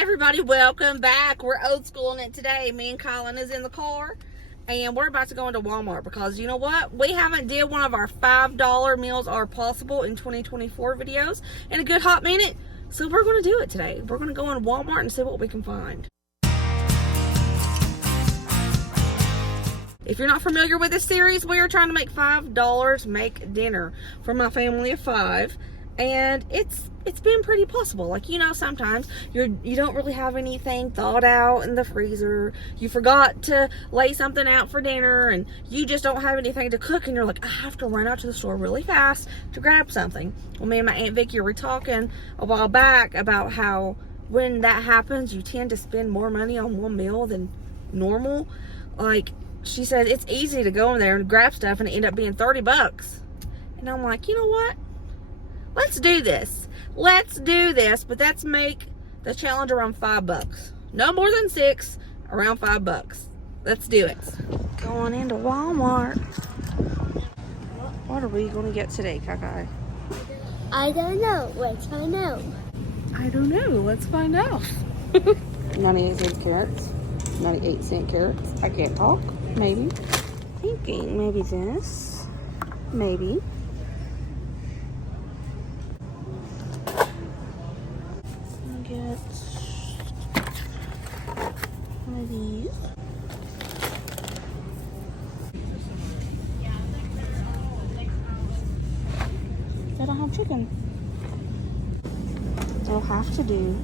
Everybody, welcome back. We're old schooling it today. Me and Colin is in the car and we're about to go into Walmart because you know what? We haven't did one of our $5 meals are possible in 2024 videos in a good hot minute. So we're going to do it today. We're going to go in Walmart and see what we can find. If you're not familiar with this series, we are trying to make $5 make dinner for my family of 5. And it's been pretty possible. Like, you know, sometimes you don't really have anything thawed out in the freezer. You forgot to lay something out for dinner and you just don't have anything to cook and you're like, I have to run out to the store really fast to grab something. Well, me and my Aunt Vicky were talking a while back about how when that happens, you tend to spend more money on one meal than normal. Like, she said it's easy to go in there and grab stuff and it end up being $30. And I'm like, you know what? Let's do this. Let's do this, but let's make the challenge around $5. No more than 6, around $5. Let's do it. Going into Walmart. What are we going to get today, Kakai? I don't know. Let's find out. I don't know. Let's find out. 98-cent carrots. 98-cent carrots. I can't talk. Maybe. Thinking maybe this. Maybe. Get one of these. I don't have chicken. I'll have to do.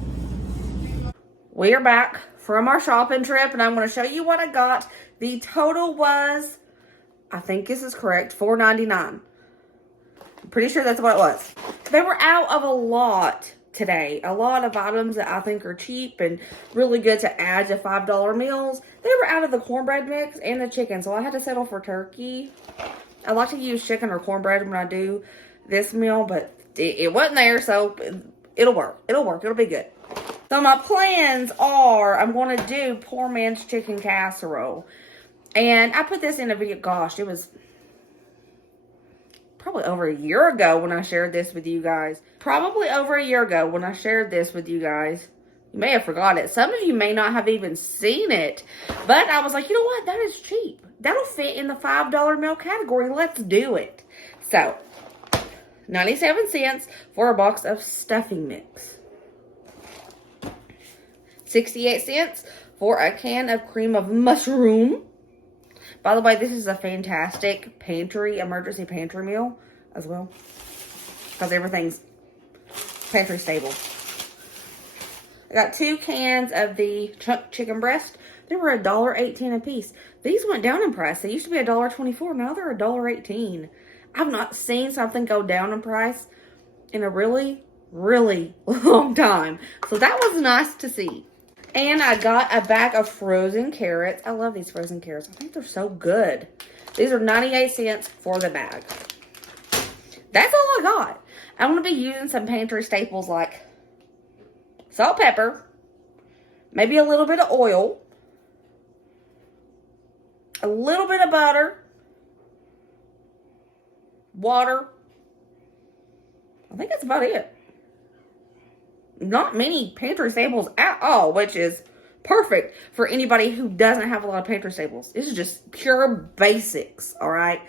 We are back from our shopping trip and I'm going to show you what I got. The total was, I think this is correct, $4.99. I'm pretty sure that's what it was. They were out of a lot today. A lot of items that I think are cheap and really good to add to $5 meals. They were out of the cornbread mix and the chicken, so I had to settle for turkey. I like to use chicken or cornbread when I do this meal, but it wasn't there, so it'll work. It'll work. It'll be good. So my plans are I'm going to do Poorman's chicken casserole. And I put this in a video. Gosh, it was probably over a year ago when I shared this with you guys. Probably over a year ago when I shared this with you guys. You may have forgot it. Some of you may not have even seen it. But I was like, you know what? That is cheap. That'll fit in the $5 meal category. Let's do it. So, 97 cents for a box of stuffing mix. 68 cents for a can of cream of mushroom. By the way, this is a fantastic emergency pantry meal as well. Because everything's pantry stable. I got 2 cans of the chunk chicken breast. They were $1.18 a piece. These went down in price. They used to be $1.24. Now they're $1.18. I've not seen something go down in price in a really, really long time. So that was nice to see. And I got a bag of frozen carrots. I love these frozen carrots. I think they're so good. These are 98 cents for the bag. That's all I got. I'm going to be using some pantry staples like salt, pepper, maybe a little bit of oil, a little bit of butter, water. I think that's about it. Not many pantry staples at all, which is perfect for anybody who doesn't have a lot of pantry staples. This is just pure basics, all right?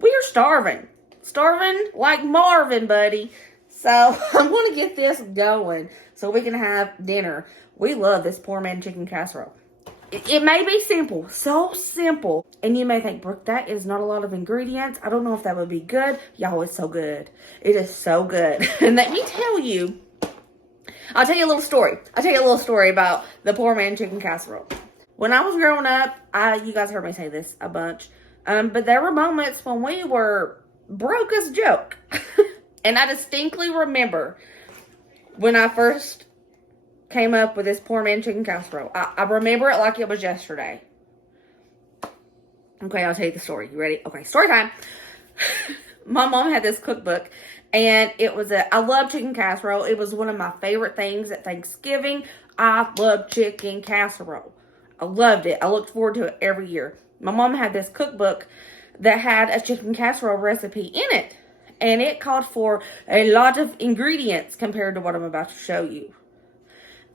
We are starving. Starving like Marvin, buddy. So I'm going to get this going so we can have dinner. We love this Poorman chicken casserole. It may be simple, so simple. And you may think, Brooke, that is not a lot of ingredients. I don't know if that would be good. Y'all, it's so good. It is so good. And let me tell you, I'll tell you a little story. I'll tell you a little story about the Poorman chicken casserole. When I was growing up, you guys heard me say this a bunch, but there were moments when we were broke as a joke. And I distinctly remember when I first came up with this Poorman chicken casserole. I remember it like it was yesterday. Okay, I'll tell you the story. You ready? Okay, story time. My mom had this cookbook, and it was I love chicken casserole. It was one of my favorite things at Thanksgiving. I love chicken casserole. I loved it. I looked forward to it every year. My mom had this cookbook that had a chicken casserole recipe in it. And it called for a lot of ingredients compared to what I'm about to show you.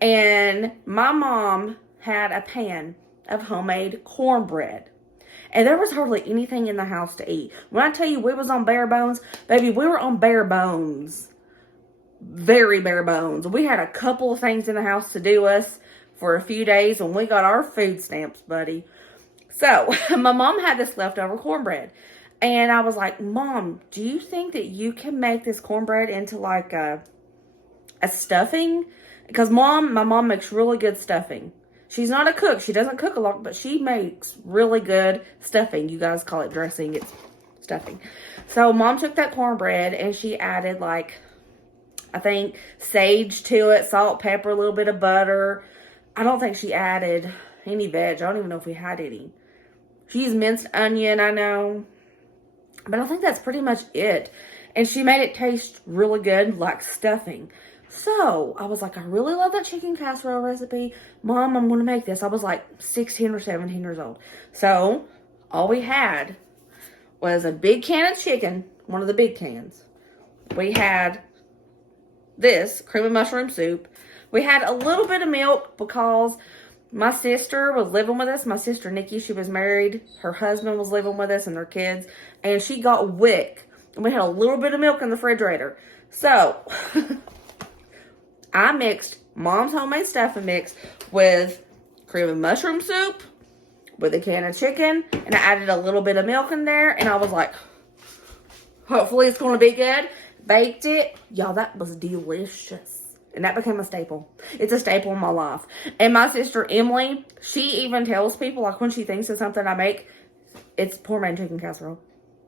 And my mom had a pan of homemade cornbread. And there was hardly anything in the house to eat. When I tell you we was on bare bones, baby, we were on bare bones. Very bare bones. We had a couple of things in the house to do us for a few days when we got our food stamps, buddy. So, my mom had this leftover cornbread. And I was like, Mom, do you think that you can make this cornbread into like a stuffing? Because my mom makes really good stuffing. She's not a cook. She doesn't cook a lot, but she makes really good stuffing. You guys call it dressing. It's stuffing. So, Mom took that cornbread and she added like, I think, sage to it, salt, pepper, a little bit of butter. I don't think she added any veg. I don't even know if we had any. She used minced onion, I know. But I think that's pretty much it. And she made it taste really good, like stuffing. So, I was like, I really love that chicken casserole recipe. Mom, I'm going to make this. I was like 16 or 17 years old. So, all we had was a big can of chicken, one of the big cans. We had this cream of mushroom soup. We had a little bit of milk because my sister was living with us. My sister Nikki, she was married. Her husband was living with us and their kids. And she got WIC. And we had a little bit of milk in the refrigerator. So, I mixed Mom's homemade stuffing mix with cream of mushroom soup, with a can of chicken, and I added a little bit of milk in there, and I was like, hopefully it's going to be good. Baked it. Y'all, that was delicious. And that became a staple. It's a staple in my life. And my sister Emily, she even tells people, like when she thinks of something I make, it's Poorman chicken casserole.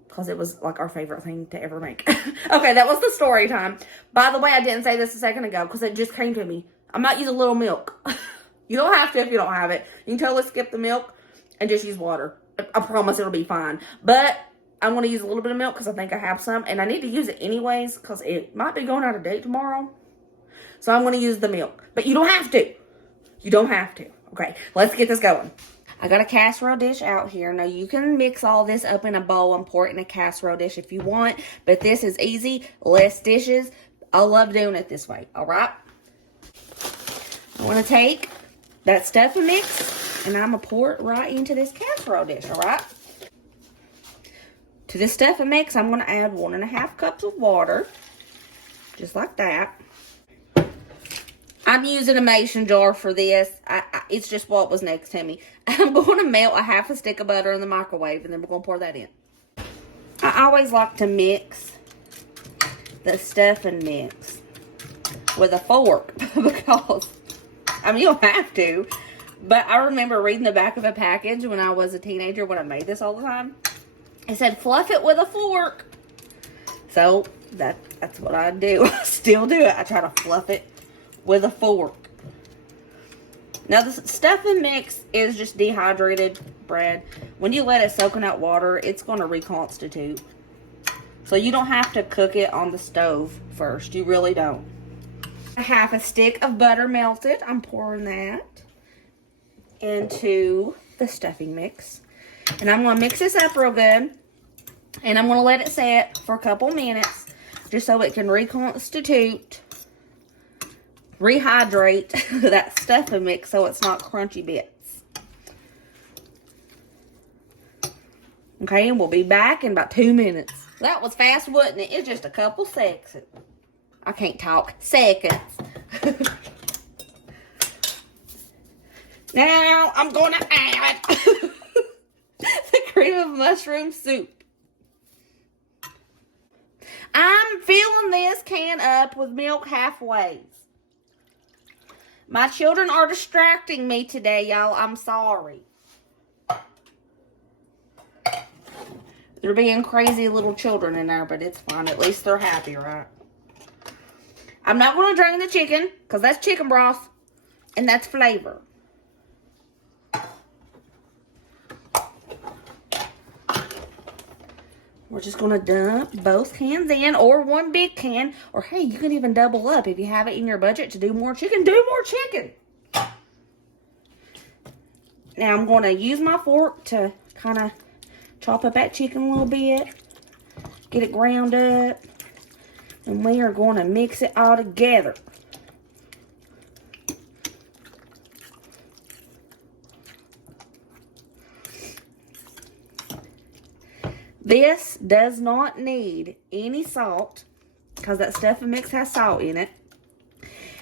Because it was like our favorite thing to ever make. Okay, that was the story time. By the way, I didn't say this a second ago because it just came to me. I might use a little milk. You don't have to if you don't have it. You can totally skip the milk and just use water. I promise it'll be fine. But I'm going to use a little bit of milk because I think I have some. And I need to use it anyways because it might be going out of date tomorrow. So I'm going to use the milk. But you don't have to. You don't have to. Okay, let's get this going. I got a casserole dish out here. Now, you can mix all this up in a bowl and pour it in a casserole dish if you want. But this is easy. Less dishes. I love doing it this way. All right? I want to take that stuffing mix and I'm going to pour it right into this casserole dish. All right? To this stuffing mix, I'm going to add 1.5 cups of water. Just like that. I'm using a mason jar for this. It's just what was next to me. I'm going to melt a half a stick of butter in the microwave, and then we're going to pour that in. I always like to mix the stuffing mix with a fork because, I mean, you don't have to, but I remember reading the back of a package when I was a teenager when I made this all the time. It said, fluff it with a fork. So, that's what I do. I still do it. I try to fluff it with a fork. Now, the stuffing mix is just dehydrated bread. When you let it soak in that water, it's going to reconstitute. So you don't have to cook it on the stove first. You really don't. A half a stick of butter melted. I'm pouring that into the stuffing mix. And I'm going to mix this up real good. And I'm going to let it set for a couple minutes just so it can reconstitute, rehydrate that stuffing mix so it's not crunchy bits. Okay, and we'll be back in about 2 minutes. That was fast, wasn't it? It's just a couple seconds. I can't talk. Seconds. Now, I'm going to add the cream of mushroom soup. I'm filling this can up with milk halfway. My children are distracting me today, y'all. I'm sorry. They're being crazy little children in there, but it's fine. At least they're happy, right? I'm not going to drain the chicken, because that's chicken broth, and that's flavor. We're just going to dump both cans in, or one big can, or hey, you can even double up if you have it in your budget to do more chicken. Do more chicken. Now, I'm going to use my fork to kind of chop up that chicken a little bit, get it ground up, and we are going to mix it all together. This does not need any salt because that stuffing mix has salt in it.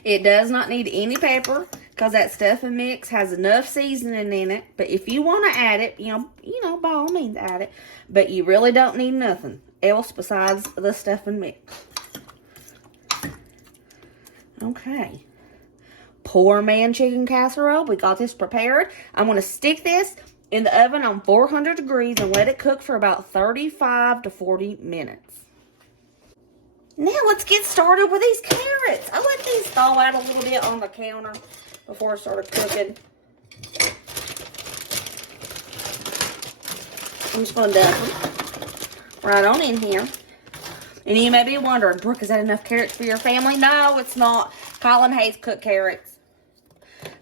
It does not need any pepper because that stuffing mix has enough seasoning in it. But if you want to add it, you know, by all means add it. But you really don't need nothing else besides the stuffing mix. Okay. Poorman chicken casserole. We got this prepared. I'm going to stick this in the oven on 400 degrees and let it cook for about 35 to 40 minutes. Now let's get started with these carrots. I let these thaw out a little bit on the counter before I started cooking. I'm just going to dump them right on in here. And you may be wondering, Brooke, is that enough carrots for your family? No, it's not. Colin hates cooked carrots.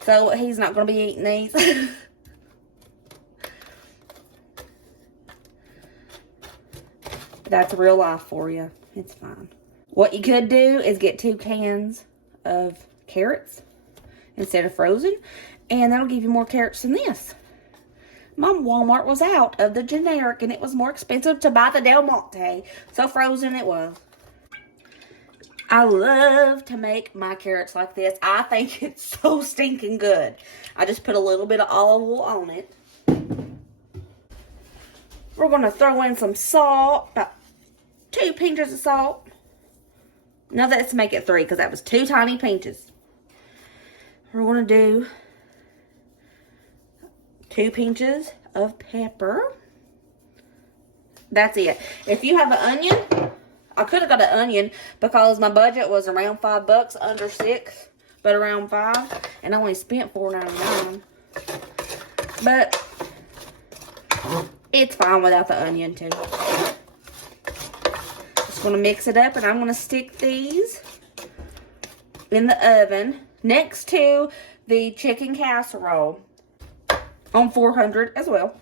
So he's not going to be eating these. That's real life for you. It's fine. What you could do is get 2 cans of carrots instead of frozen. And that'll give you more carrots than this. My Walmart was out of the generic and it was more expensive to buy the Del Monte. So frozen it was. I love to make my carrots like this. I think it's so stinking good. I just put a little bit of olive oil on it. We're going to throw in some salt. About 2 pinches of salt. Now let's make it 3 because that was 2 tiny pinches. We're going to do 2 pinches of pepper. That's it. If you have an onion, I could have got an onion because my budget was around $5, under 6, but around 5, and I only spent $4.99. But it's fine without the onion too. Just going to mix it up, and I'm going to stick these in the oven next to the chicken casserole on 400 as well.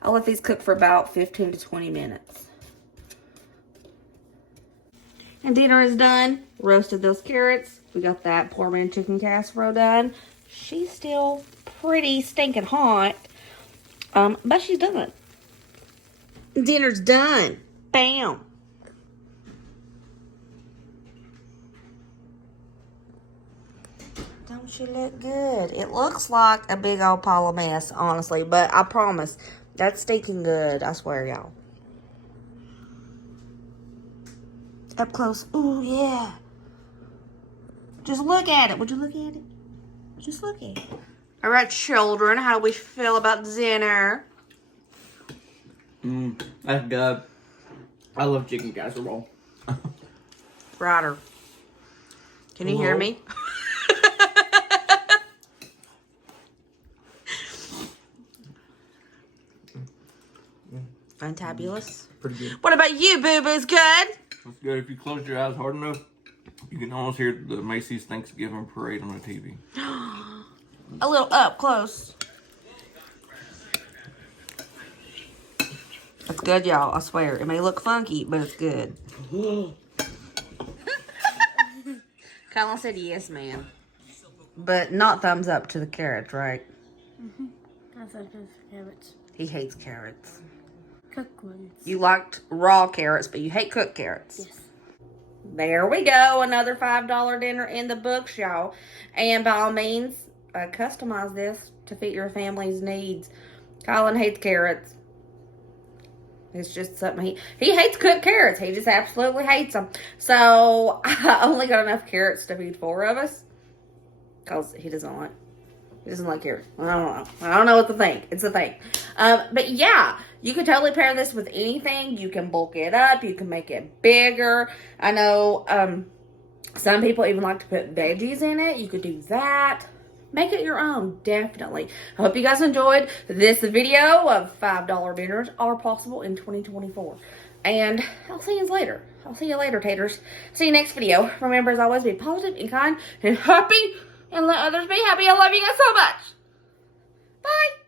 I'll let these cook for about 15 to 20 minutes. And dinner is done. Roasted those carrots. We got that Poorman chicken casserole done. She's still pretty stinking hot. But she's done. Dinner's done. Bam. Don't she look good? It looks like a big old pile of mess, honestly. But I promise, that's stinking good. I swear, y'all. Up close. Ooh, yeah. Just look at it. Would you look at it? Just look at it. All right, children. How do we feel about dinner? That's good. I love chicken casserole. Ryder. Can you hear me? Fantabulous. Pretty good. What about you, boo-boos? Good? That's good. If you close your eyes hard enough, you can almost hear the Macy's Thanksgiving parade on the TV. A little up close. It's good, y'all. I swear. It may look funky, but it's good. Colin said yes, ma'am. But not thumbs up to the carrots, right? I thought those carrots. He hates carrots. Cooked ones. You liked raw carrots, but you hate cooked carrots. Yes. There we go. Another $5 dinner in the books, y'all. And by all means, customize this to fit your family's needs. Colin hates carrots. It's just something he hates cooked carrots. He just absolutely hates them. So I only got enough carrots to feed 4 of us. Because he doesn't like carrots. I don't know. I don't know what to think. It's a thing. But yeah, you can totally pair this with anything. You can bulk it up. You can make it bigger. I know some people even like to put veggies in it. You could do that. Make it your own, definitely. I hope you guys enjoyed this video of $5 dinners are possible in 2024. And I'll see you later. I'll see you later, taters. See you next video. Remember, as always, be positive and kind and happy. And let others be happy. I love you guys so much. Bye.